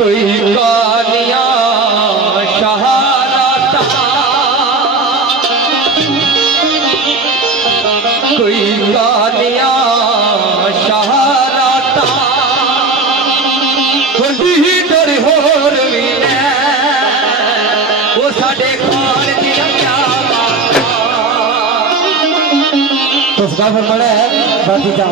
कोई कानिया शहादाता, कोई कानिया शहादाता, लीडर होर भी है वो साडे खान दिया क्या बात। तो उसका फरमाना है बाकी जा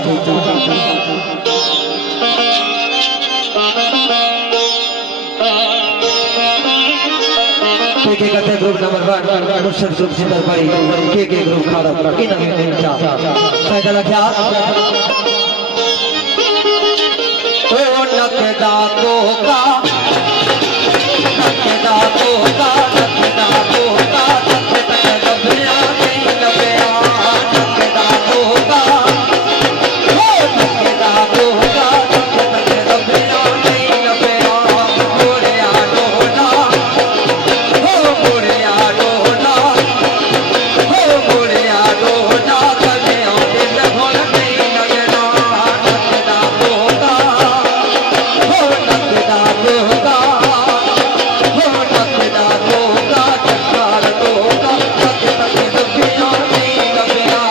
के करते ग्रुप नंबर 1 मुर्शद ग्रुप जिंदा भाई के ग्रुप खड़ा इन क्या साइकिल क्या ओ नकदा को का नकदा को का नकदा को का तक तक गबरिया नहीं लबया नकदा को का ओ नकदा को का तक तक गबरिया नहीं लबया मोरिया डोला हो मोरिया डोला हो मोरिया डोला कलिया दिल भर नहीं लगना नकदा को का हो नकदा को का हो नकदा को का चक्कर को का तक तक गबरिया नहीं लबया